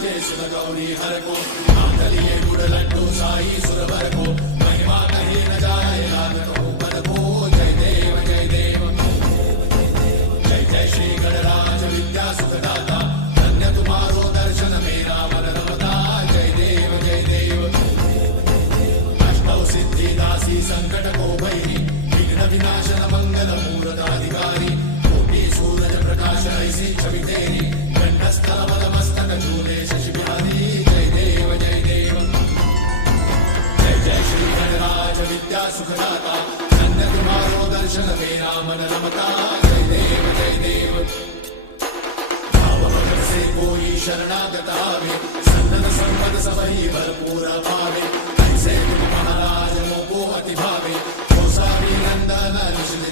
विराजे सुर गौरी हर को मातलिये गुड़ लड्डू साई सुर भर को महिमा कही न जाए रात कहूँ पद को जय देव जय देव जय जय श्री गणराज विद्या सुखदाता धन्य तुम्हारो दर्शन मेरा मन रमता जय देव जय देव अष्टौ सिद्धि दासी संकट को भैरी विघ्न विनाशन मंगल मूर्त अधिकारी कोटि सूरज प्रकाश ऐसी छवि तेरी कंठस्थल मस्तक झूले शशि बिहारी जय देव जय देव जय जय श्री गणराज विद्या सुखदाता धन्य तुम्हारो दर्शन मेरा मन रमता जय देव जय देव भाव भगत से कोई शरणागत आवे सन्नत संपद सबही भरपूर पावे ऐसे तुम महाराज मोको अति भावे कोसा भी नंदन ऋषि